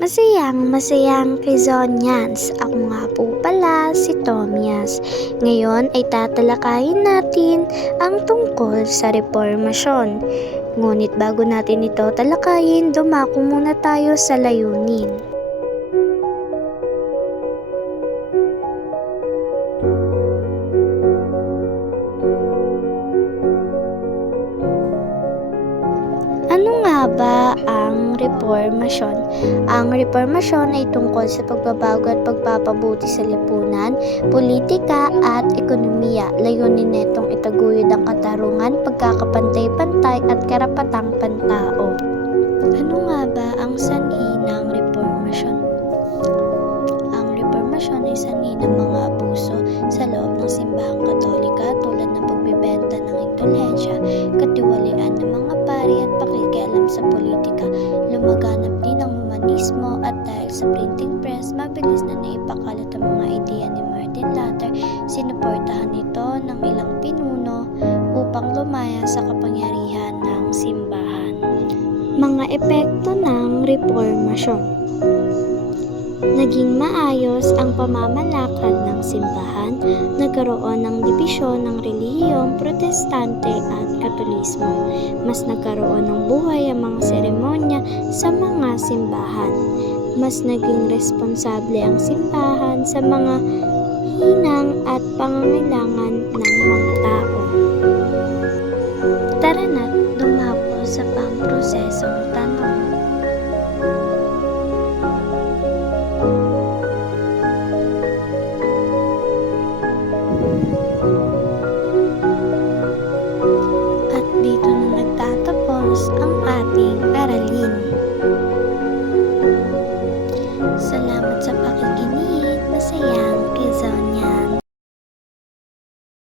Masayang masayang Quezonians. Ako nga po pala si Tomias. Ngayon ay tatalakayin natin ang tungkol sa reformasyon. Ngunit bago natin ito talakayin, dumako muna tayo sa layunin. Ba ang reformasyon? Ang reformasyon ay tungkol sa pagbabago at pagpapabuti sa lipunan, politika at ekonomiya. Layunin nitong itaguyod ang katarungan, pagkakapantay-pantay at karapatang pantao. Ano nga ba ang sanhi ng reformasyon? Ang reformasyon ay sanhi ng mga abuso sa loob ng simbahang katolika tulad ng pagbibenta ng indulhensya, katiwalian ng mga pari at pakikialam sa politika. Lumaganap din ang humanismo at dahil sa printing press, mabilis na naipakalat ang mga ideya ni Martin Luther, sinuportahan ito ng ilang pinuno upang lumaya sa kapangyarihan ng simbahan. Mga epekto ng reformasyon Naging maayos ang pamamalakad ng simbahan, nagkaroon ng dibisyon ng relihiyong protestante at katolismo. Mas nagkaroon ng buhay ang mga seremonya sa mga simbahan. Mas naging responsable ang simbahan sa mga hinang at pangangailangan